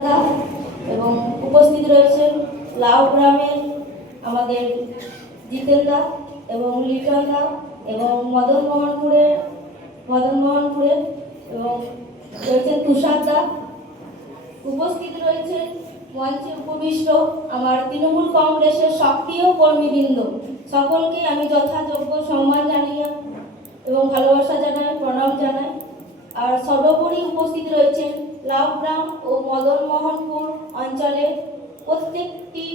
এবং উপস্থিত রয়েছেন লাউ গ্রামের আমাদের জিতেন দা এবং লিটন দা এবং মদনমোহনপুরের এবং রয়েছেন তুষার দা। উপস্থিত রয়েছেন মঞ্চে উপবিষ্ট আমার তৃণমূল কংগ্রেসের সক্রিয় কর্মীবৃন্দ। সকলকে আমি যথাযোগ্য সম্মান জানিয়ে এবং ভালোবাসা জানাই, প্রণাম জানাই। আর সর্বোপরি উপস্থিত রয়েছেন লাউগ্রাম ও মদনমোহনপুর অঞ্চলের প্রত্যেকটি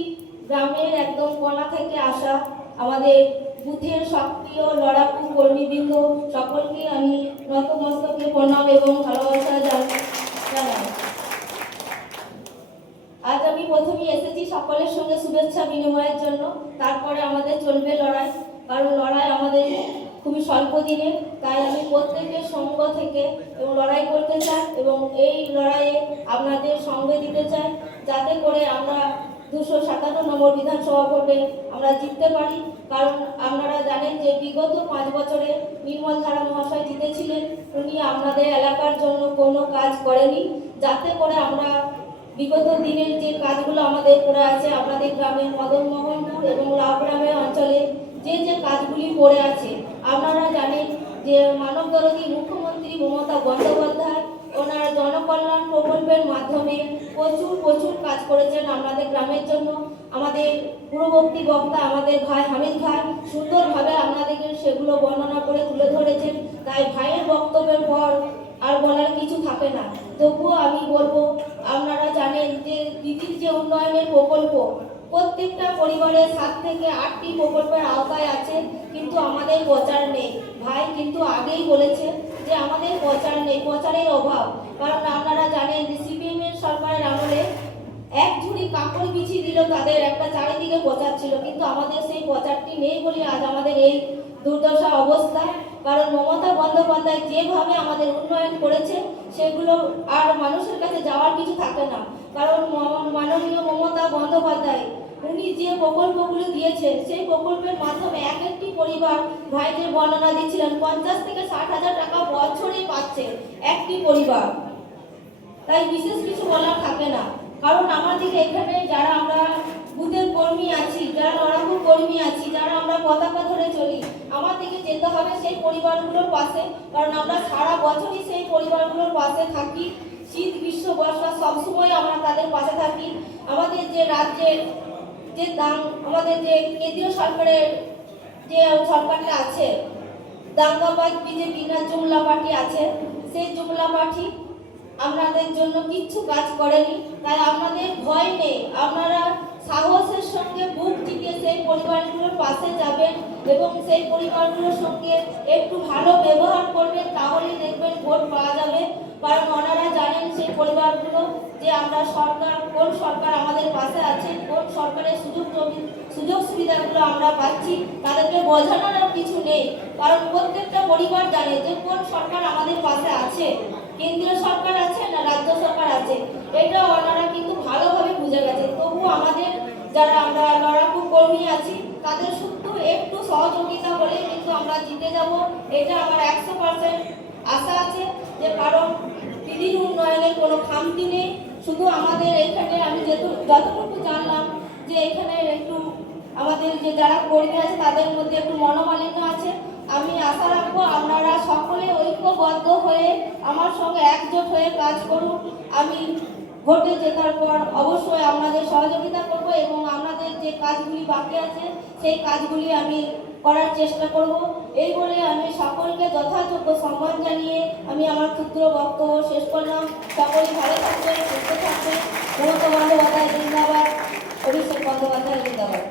গ্রামের একদম কোণা থেকে আসা আমাদের বুথের সক্রিয় লড়াকু কর্মীবৃন্দ। সকলকে আমি নতমস্তকে প্রণাম এবং ভালোবাসা জানাই। আজ আমি প্রথমেই এসেছি সকলের সঙ্গে শুভেচ্ছা বিনিময়ের জন্য, তারপরে আমাদের চলবে লড়াই। কারণ লড়াই আমাদের খুবই স্বল্প দিনে, তাই আমি প্রত্যেকের সঙ্গ থেকে এবং লড়াই করতে চাই এবং এই লড়াইয়ে আপনাদের সঙ্গে দিতে চাই, যাতে করে আমরা 257 নম্বর বিধানসভা ভোটে আমরা জিততে পারি। কারণ আপনারা জানেন যে বিগত 5 বছরে নির্মল ধারা মহাশয় জিতেছিলেন, উনি আপনাদের এলাকার জন্য কোনো কাজ করেনি, যাতে করে আমরা বিগত দিনের যে কাজগুলো আমাদের করে আছে আপনাদের গ্রামে মদনমোহনপুর এবং লাউগ্রামের অঞ্চলে যে কাজগুলি পড়ে আছে, আপনারা জানেন যে মানবদরদী মুখ্যমন্ত্রী মমতা বন্দ্যোপাধ্যায় ওনার জনকল্যাণ প্রকল্পের মাধ্যমে প্রচুর কাজ করেছেন আপনাদের গ্রামের জন্য। আমাদের পূর্ববর্তী বক্তা আমাদের ভাই হামিদ ভাই সুন্দরভাবে আপনাদেরকে সেগুলো বর্ণনা করে তুলে ধরেছেন, তাই ভাইয়ের বক্তব্যের পর আর বলার কিছু থাকে না। তবুও আমি বলবো, আপনারা জানেন যে দিদির যে উন্নয়নের প্রকল্প প্রত্যেকটা পরিবারের 7 থেকে 8টি প্রকল্পের আওতায় আছে, কিন্তু আমাদের প্রচার নেই। ভাই কিন্তু আগেই বলেছে যে আমাদের প্রচার নেই, প্রচারের অভাব। কারণ আপনারা জানেন যে সিপিএমের সরকারের আমলে এক ঝুড়ি কাপড় বিছিয়ে দিল, তাদের একটা চারিদিকে প্রচার ছিল, কিন্তু আমাদের সেই প্রচারটি নেই বলে আজ আমাদের এই দুর্দশা অবস্থা। কারণ মমতা বন্দ্যোপাধ্যায় যেভাবে আমাদের উন্নয়ন করেছে সেগুলো আর মানুষের কাছে যাওয়ার কিছু থাকে না। কারণ মাননীয় মমতা বন্দ্যোপাধ্যায় উনি যে প্রকল্পগুলো দিয়েছেন সেই প্রকল্পের মাধ্যমে এক একটি পরিবার ভাইদের বর্ণনা দিচ্ছিলেন 50 থেকে 60 হাজার টাকা বছরে পাচ্ছে একটি পরিবার। তাই বিশেষ কিছু বলার থাকে না। কারণ আমাদের এখানে যারা আমরা বুথের কর্মী আছি, যারা লড়াকু কর্মী আছি, যারা আমরা পতাকা ধরে চলি, আমাদেরকে যেতে হবে সেই পরিবারগুলোর পাশে। কারণ আমরা সারা বছরই সেই পরিবারগুলোর পাশে থাকি, শীত গ্রীষ্ম বর্ষা সবসময় আমরা তাদের পাশে থাকি। আমাদের যে রাজ্যের যে আমাদের যে কেন্দ্রীয় সরকারের যে সরকারটা আছে, দাঙ্গাবাজ বিজেপি না জুমলা পার্টি আছে, সেই জুমলা পার্টি আপনাদের জন্য কিচ্ছু কাজ করেনি। তাই আপনাদের ভয় নেই, আপনারা সাহসের সঙ্গে বুক চিতিয়ে সেই পরিবারগুলোর পাশে যাবেন এবং সেই পরিবারগুলোর সঙ্গে একটু ভালো ব্যবহার করবেন, তাহলেই দেখবেন ভোট পাওয়া যাবে। কারণ ওনারা জানেন সেই পরিবারগুলো যে আমরা সরকার, কোন সরকার আমাদের পাশে আছে, কোন সরকারের সুযোগ সুবিধাগুলো আমরা পাচ্ছি, তাদেরকে বোঝানোর আর কিছু নেই। কারণ প্রত্যেকটা পরিবার জানে যে কোন সরকার আমাদের পাশে আছে, কেন্দ্রীয় সরকার আছে না রাজ্য সরকার আছে, এটা ওনারা কিন্তু ভালোভাবে বুঝে গেছে। তবু আমাদের যারা আমরা লড়াকু কর্মী আছি তাদের শুধু একটু সহযোগিতা হলে কিন্তু আমরা জিতে যাব, এটা আমার 100% আশা আছে। যে কারণ দিদির উন্নয়নের কোনো খামতি নেই। শুধু আমাদের এখানে আমি যতটুকু জানলাম যে এখানে একটু আমাদের যে যারা কর্মী আছে তাদের মধ্যে একটু মনোমালিন্য আছে। আমি আশা রাখবো আপনারা সকলে ঐক্যবদ্ধ হয়ে আমার সঙ্গে একজোট হয়ে কাজ করুন। আমি ভোটে জেতার পর অবশ্যই আপনাদের সহযোগিতা করব এবং আপনাদের যে কাজগুলি বাকি আছে সেই কাজগুলি আমি করার চেষ্টা করব। এই বলে আমি সকলকে যথাযোগ্য সম্মান জানিয়ে আমি আমার ক্ষুদ্র বক্তব্য শেষ করলাম। সকলে ভালো থাকবেন, সুস্থ থাকবেন। মমতা বন্দ্যোপাধ্যায় জিন্দাবাদ, অভিষেক বন্দ্যোপাধ্যায় জিন্দাবাদ।